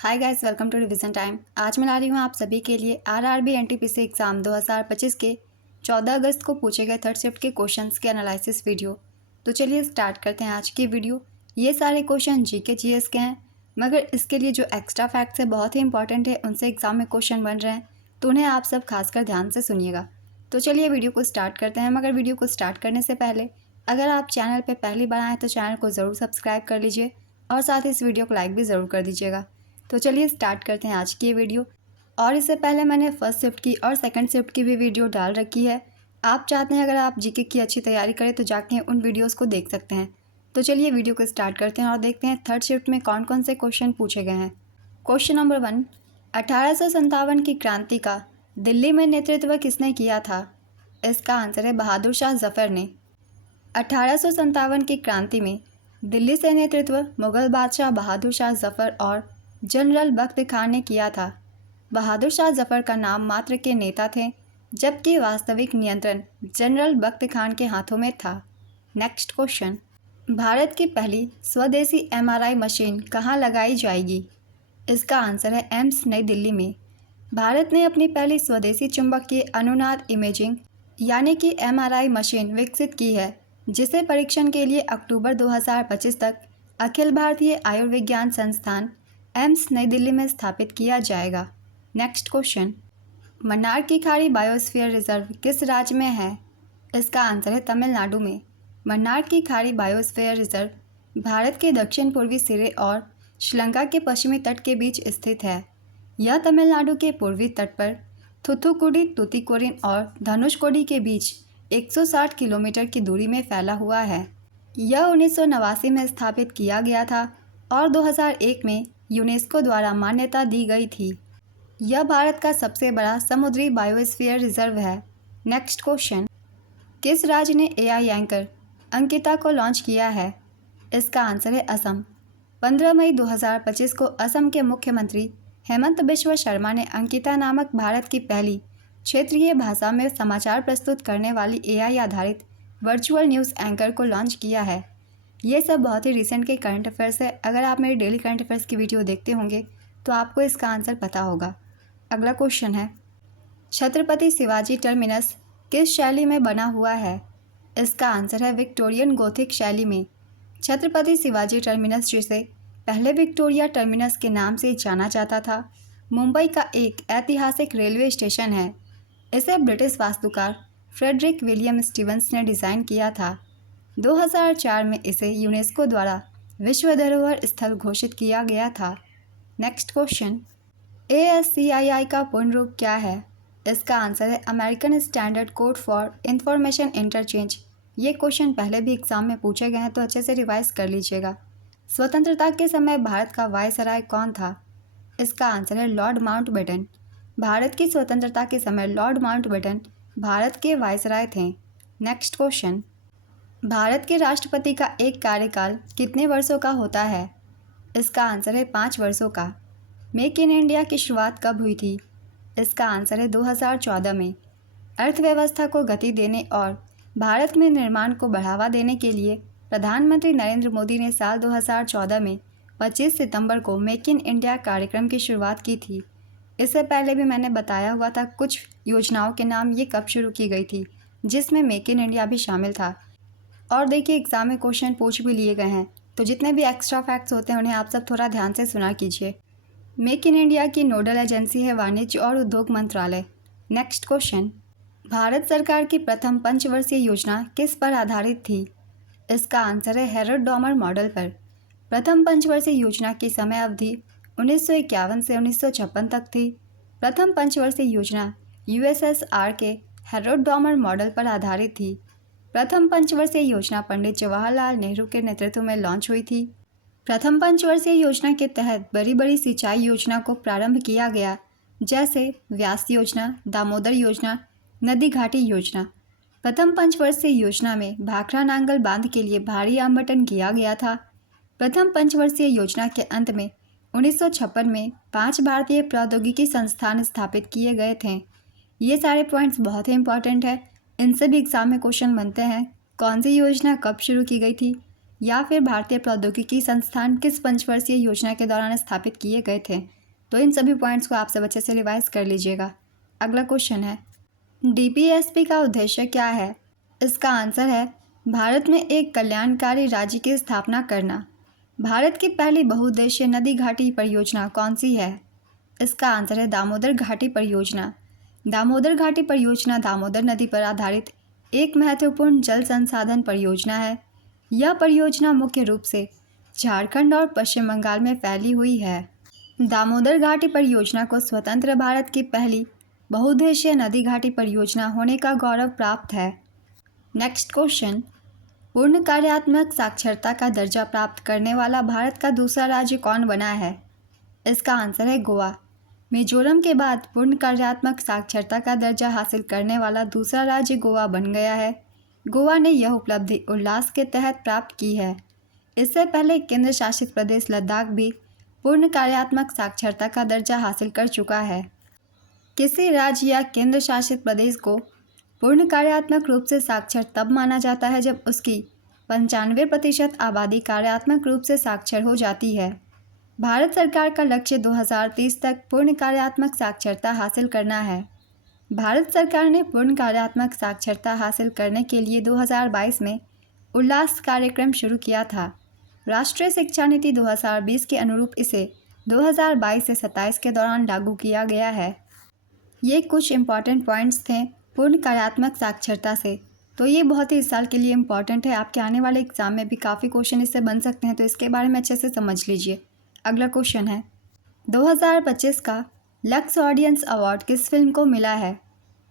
Hi guys, welcome to revision time. आज मैं ला रही हूँ आप सभी के लिए आरआरबी एनटीपीसी एग्ज़ाम 2025 के 14 अगस्त को पूछे गए थर्ड शिफ्ट के क्वेश्चंस के एनालिसिस वीडियो। तो चलिए स्टार्ट करते हैं आज की वीडियो। ये सारे क्वेश्चन जीके जीएस के हैं, मगर इसके लिए जो एक्स्ट्रा फैक्ट्स है बहुत ही इंपॉर्टेंट है, उनसे एग्ज़ाम में क्वेश्चन बन रहे हैं, तो उन्हें आप सब खासकर ध्यान से सुनिएगा। तो चलिए वीडियो को स्टार्ट करते हैं। मगर वीडियो को स्टार्ट करने से पहले अगर आप चैनल पर पहली बार आएँ तो चैनल को ज़रूर सब्सक्राइब कर लीजिए और साथ ही इस वीडियो को लाइक भी ज़रूर कर दीजिएगा। तो चलिए स्टार्ट करते हैं आज की ये वीडियो। और इससे पहले मैंने फर्स्ट शिफ्ट की और सेकंड शिफ्ट की भी वीडियो डाल रखी है। आप चाहते हैं अगर आप जीके की अच्छी तैयारी करें तो जाके उन वीडियोस को देख सकते हैं। तो चलिए वीडियो को स्टार्ट करते हैं और देखते हैं थर्ड शिफ्ट में कौन कौन से क्वेश्चन पूछे गए हैं। क्वेश्चन नंबर 1, 1857 की क्रांति का दिल्ली में नेतृत्व किसने किया था? इसका आंसर है बहादुर शाह जफ़र ने। 1857 की क्रांति में दिल्ली से नेतृत्व मुग़ल बादशाह बहादुर शाह जफ़र और जनरल बख्त खान ने किया था। बहादुर शाह जफ़र का नाम मात्र के नेता थे, जबकि वास्तविक नियंत्रण जनरल बख्त खान के हाथों में था। नेक्स्ट क्वेश्चन, भारत की पहली स्वदेशी एमआरआई मशीन कहाँ लगाई जाएगी? इसका आंसर है एम्स नई दिल्ली में। भारत ने अपनी पहली स्वदेशी चुंबकीय अनुनाद इमेजिंग यानी कि एमआरआई मशीन विकसित की है, जिसे परीक्षण के लिए अक्टूबर 2025 तक अखिल भारतीय आयुर्विज्ञान संस्थान एम्स नई दिल्ली में स्थापित किया जाएगा। नेक्स्ट क्वेश्चन, मन्नार की खाड़ी बायोस्फीयर रिजर्व किस राज्य में है? इसका आंसर है तमिलनाडु में। मन्नार की खाड़ी बायोस्फीयर रिजर्व भारत के दक्षिण पूर्वी सिरे और श्रीलंका के पश्चिमी तट के बीच स्थित है। यह तमिलनाडु के पूर्वी तट पर थूथुकुडी, तूतीकोरिन और धनुषकोडी के बीच 160 किलोमीटर की दूरी में फैला हुआ है। यह 1989 में स्थापित किया गया था और 2001 में यूनेस्को द्वारा मान्यता दी गई थी। यह भारत का सबसे बड़ा समुद्री बायोस्फीयर रिजर्व है। नेक्स्ट क्वेश्चन, किस राज्य ने एआई एंकर अंकिता को लॉन्च किया है? इसका आंसर है असम। 15 मई 2025 को असम के मुख्यमंत्री हेमंत बिश्व शर्मा ने अंकिता नामक भारत की पहली क्षेत्रीय भाषा में समाचार प्रस्तुत करने वाली एआई आधारित वर्चुअल न्यूज़ एंकर को लॉन्च किया है। ये सब बहुत ही रिसेंट के करंट अफेयर्स है। अगर आप मेरी डेली करंट अफेयर्स की वीडियो देखते होंगे तो आपको इसका आंसर पता होगा। अगला क्वेश्चन है, छत्रपति शिवाजी टर्मिनस किस शैली में बना हुआ है? इसका आंसर है विक्टोरियन गोथिक शैली में। छत्रपति शिवाजी टर्मिनस, जिसे पहले विक्टोरिया टर्मिनस के नाम से जाना जाता था, मुंबई का एक ऐतिहासिक रेलवे स्टेशन है। इसे ब्रिटिश वास्तुकार फ्रेडरिक विलियम स्टीवंस ने डिज़ाइन किया था। 2004 में इसे यूनेस्को द्वारा विश्व धरोहर स्थल घोषित किया गया था। नेक्स्ट क्वेश्चन, ASCII का पूर्ण रूप क्या है? इसका आंसर है American standard code for information interchange. ये क्वेश्चन पहले भी एग्जाम में पूछे गए हैं, तो अच्छे से रिवाइज कर लीजिएगा। स्वतंत्रता के समय भारत का वायसराय कौन था? इसका आंसर है लॉर्ड माउंटबेटन। भारत की स्वतंत्रता के समय लॉर्ड माउंटबेटन भारत के वायसराय थे। नेक्स्ट क्वेश्चन, भारत के राष्ट्रपति का एक कार्यकाल कितने वर्षों का होता है? इसका आंसर है 5 वर्षों का। मेक इन इंडिया की शुरुआत कब हुई थी? इसका आंसर है 2014 में। अर्थव्यवस्था को गति देने और भारत में निर्माण को बढ़ावा देने के लिए प्रधानमंत्री नरेंद्र मोदी ने साल 2014 में 25 सितंबर को मेक इन इंडिया कार्यक्रम की शुरुआत की थी। इससे पहले भी मैंने बताया हुआ था कुछ योजनाओं के नाम, ये कब शुरू की गई थी, जिसमें मेक इन इंडिया भी शामिल था। और देखिए एग्जाम में क्वेश्चन पूछ भी लिए गए हैं, तो जितने भी एक्स्ट्रा फैक्ट्स होते हैं उन्हें आप सब थोड़ा ध्यान से सुना कीजिए। मेक इन इंडिया की नोडल एजेंसी है वाणिज्य और उद्योग मंत्रालय। नेक्स्ट क्वेश्चन, भारत सरकार की प्रथम पंचवर्षीय योजना किस पर आधारित थी? इसका आंसर है हेरल्ड डॉमर मॉडल पर। प्रथम पंचवर्षीय योजना की समय अवधि 1951 से 1956 तक थी। प्रथम पंचवर्षीय योजना USSR के हेरल्ड डॉमर मॉडल पर आधारित थी। प्रथम पंचवर्षीय योजना पंडित जवाहरलाल नेहरू के नेतृत्व में लॉन्च हुई थी। प्रथम पंचवर्षीय योजना के तहत बड़ी बड़ी सिंचाई योजना को प्रारंभ किया गया, जैसे व्यास योजना, दामोदर योजना, नदी घाटी योजना। प्रथम पंचवर्षीय योजना में भाखड़ा नांगल बांध के लिए भारी आवंटन किया गया था। प्रथम पंचवर्षीय योजना के अंत में 1956 में 5 भारतीय प्रौद्योगिकी संस्थान स्थापित किए गए थे। ये सारे पॉइंट्स बहुत ही इंपॉर्टेंट है, इनसे भी एग्जाम में क्वेश्चन बनते हैं। कौन सी योजना कब शुरू की गई थी, या फिर भारतीय प्रौद्योगिकी संस्थान किस पंचवर्षीय योजना के दौरान स्थापित किए गए थे? तो इन सभी पॉइंट्स को आप सब अच्छे से रिवाइज कर लीजिएगा। अगला क्वेश्चन है, DPSP का उद्देश्य क्या है? इसका आंसर है भारत में एक कल्याणकारी राज्य की स्थापना करना। भारत की पहली बहुउद्देशीय नदी घाटी परियोजना कौन सी है? इसका आंसर है दामोदर घाटी परियोजना। दामोदर घाटी परियोजना दामोदर नदी पर आधारित एक महत्वपूर्ण जल संसाधन परियोजना है। यह परियोजना मुख्य रूप से झारखंड और पश्चिम बंगाल में फैली हुई है। दामोदर घाटी परियोजना को स्वतंत्र भारत की पहली बहुउद्देशीय नदी घाटी परियोजना होने का गौरव प्राप्त है। नेक्स्ट क्वेश्चन, पूर्ण कार्यात्मक साक्षरता का दर्जा प्राप्त करने वाला भारत का दूसरा राज्य कौन बना है? इसका आंसर है गोवा। मिजोरम के बाद पूर्ण कार्यात्मक साक्षरता का दर्जा हासिल करने वाला दूसरा राज्य गोवा बन गया है। गोवा ने यह उपलब्धि उल्लास के तहत प्राप्त की है। इससे पहले केंद्र शासित प्रदेश लद्दाख भी पूर्ण कार्यात्मक साक्षरता का दर्जा हासिल कर चुका है। किसी राज्य या केंद्र शासित प्रदेश को पूर्ण कार्यात्मक रूप से साक्षर तब माना जाता है जब उसकी 95% आबादी कार्यात्मक रूप से साक्षर हो जाती है। भारत सरकार का लक्ष्य 2030 तक पूर्ण कार्यात्मक साक्षरता हासिल करना है। भारत सरकार ने पूर्ण कार्यात्मक साक्षरता हासिल करने के लिए 2022 में उल्लास कार्यक्रम शुरू किया था। राष्ट्रीय शिक्षा नीति 2020 के अनुरूप इसे 2022 से 27 के दौरान लागू किया गया है। ये कुछ इम्पॉर्टेंट पॉइंट्स थे पूर्ण कार्यात्मक साक्षरता से, तो ये बहुत ही इस साल के लिए इम्पॉर्टेंट है। आपके आने वाले एग्जाम में भी काफ़ी क्वेश्चन इससे बन सकते हैं, तो इसके बारे में अच्छे से समझ लीजिए। अगला क्वेश्चन है, 2025 का लक्स ऑडियंस अवार्ड किस फिल्म को मिला है?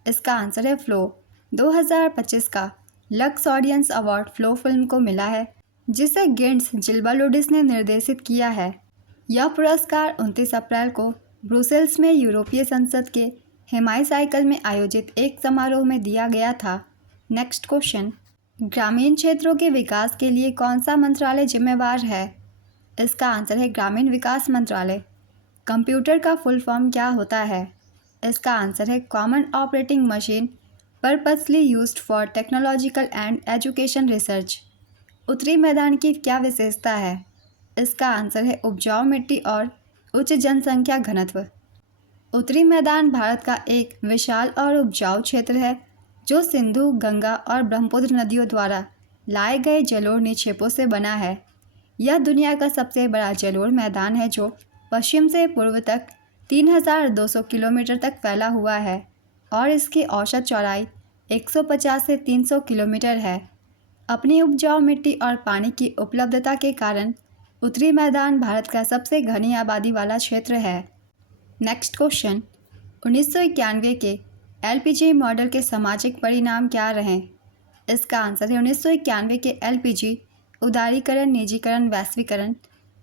इसका आंसर है फ्लो। 2025 का lux audience award flow film को मिला है, जिसे गिंट्स जिल्बा लुडिस ने निर्देशित किया है। यह पुरस्कार 29 अप्रैल को ब्रुसेल्स में यूरोपीय संसद के हेमाई साइकिल में आयोजित एक समारोह में दिया गया था। नेक्स्ट क्वेश्चन, ग्रामीण क्षेत्रों के विकास के लिए कौन सा मंत्रालय जिम्मेवार है? इसका आंसर है ग्रामीण विकास मंत्रालय। कंप्यूटर का फुल फॉर्म क्या होता है? इसका आंसर है common operating machine purposely used for technological and education research. उत्तरी मैदान की क्या विशेषता है? इसका आंसर है उपजाऊ मिट्टी और उच्च जनसंख्या घनत्व। उत्तरी मैदान भारत का एक विशाल और उपजाऊ क्षेत्र है जो सिंधु, गंगा और ब्रह्मपुत्र नदियों द्वारा लाए गए जलोढ़ निक्षेपों से बना है। यह दुनिया का सबसे बड़ा जलोढ़ मैदान है जो पश्चिम से पूर्व तक 3200 किलोमीटर तक फैला हुआ है और इसकी औसत चौड़ाई 150 से 300 किलोमीटर है। अपनी उपजाऊ मिट्टी और पानी की उपलब्धता के कारण उत्तरी मैदान भारत का सबसे घनी आबादी वाला क्षेत्र है। नेक्स्ट क्वेश्चन, 1991 के LPG मॉडल के सामाजिक परिणाम क्या रहे? इसका आंसर है 1991 के LPG उदारीकरण, निजीकरण, वैश्वीकरण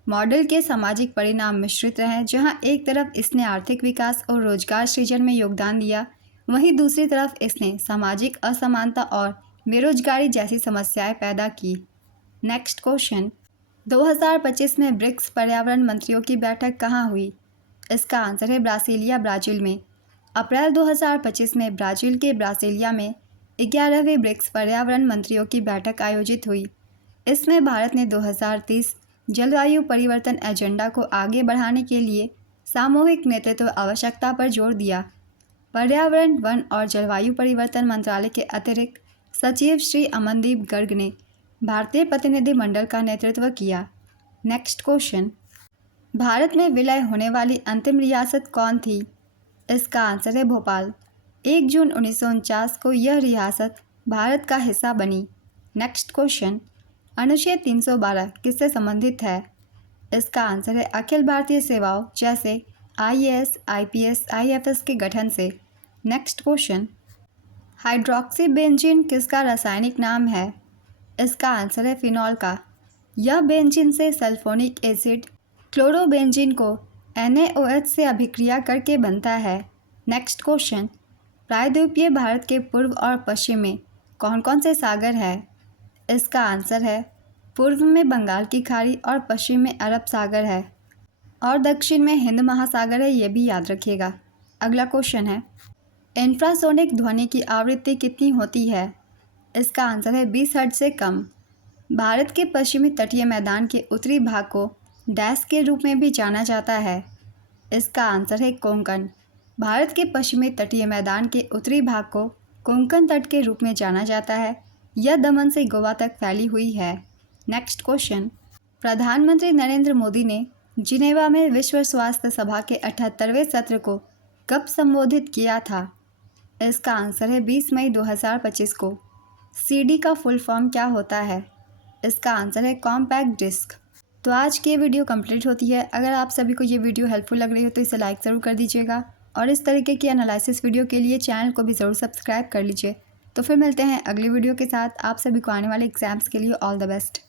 मॉडल के सामाजिक परिणाम मिश्रित रहे, जहां एक तरफ इसने आर्थिक विकास और रोजगार सृजन में योगदान दिया, वहीं दूसरी तरफ इसने सामाजिक असमानता और बेरोजगारी जैसी समस्याएं पैदा की। नेक्स्ट क्वेश्चन, 2025 में ब्रिक्स पर्यावरण मंत्रियों की बैठक कहाँ हुई? इसका आंसर है ब्रासीलिया, ब्राज़ील में। अप्रैल 2025 में ब्राज़ील के ब्रासीलिया में 11वें ब्रिक्स पर्यावरण मंत्रियों की बैठक आयोजित हुई। इसमें भारत ने 2030 जलवायु परिवर्तन एजेंडा को आगे बढ़ाने के लिए सामूहिक नेतृत्व आवश्यकता पर जोर दिया। पर्यावरण, वन और जलवायु परिवर्तन मंत्रालय के अतिरिक्त सचिव श्री अमनदीप गर्ग ने भारतीय प्रतिनिधिमंडल का नेतृत्व किया। नेक्स्ट क्वेश्चन, भारत में विलय होने वाली अंतिम रियासत कौन थी? इसका आंसर है भोपाल। 1 जून 1949 को यह रियासत भारत का हिस्सा बनी। नेक्स्ट क्वेश्चन, अनुच्छेद 312 किससे संबंधित है? इसका आंसर है अखिल भारतीय सेवाओं जैसे IAS, IPS, IFS के गठन से। नेक्स्ट क्वेश्चन, हाइड्रोक्सी बेंजीन किसका रासायनिक नाम है? इसका आंसर है फिनॉल का। यह बेंजीन से सल्फोनिक एसिड क्लोरोबेंजीन को NaOH से अभिक्रिया करके बनता है। नेक्स्ट क्वेश्चन, प्रायद्वीपीय भारत के पूर्व और पश्चिम में कौन कौन से सागर है? इसका आंसर है पूर्व में बंगाल की खाड़ी और पश्चिम में अरब सागर है और दक्षिण में हिंद महासागर है, ये भी याद रखिएगा। अगला क्वेश्चन है, इंफ्रासोनिक ध्वनि की आवृत्ति कितनी होती है? इसका आंसर है 20 हर्ट्ज से कम। भारत के पश्चिमी तटीय मैदान के उत्तरी भाग को डैश के रूप में भी जाना जाता है। इसका आंसर है कोंकण। भारत के पश्चिमी तटीय मैदान के उत्तरी भाग को कोंकण तट के रूप में जाना जाता है। यह दमन से गोवा तक फैली हुई है। नेक्स्ट क्वेश्चन, प्रधानमंत्री नरेंद्र मोदी ने जिनेवा में विश्व स्वास्थ्य सभा के 78वें सत्र को कब संबोधित किया था? इसका आंसर है 20 मई 2025 को। CD का फुल फॉर्म क्या होता है? इसका आंसर है कॉम्पैक्ट डिस्क। तो आज की ये वीडियो कंप्लीट होती है। अगर आप सभी को ये वीडियो हेल्पफुल लग रही हो तो इसे लाइक ज़रूर कर दीजिएगा और इस तरीके की एनालिसिस वीडियो के लिए चैनल को भी ज़रूर सब्सक्राइब कर लीजिए। तो फिर मिलते हैं अगली वीडियो के साथ। आप सभी को आने वाले एग्जाम्स के लिए ऑल द बेस्ट।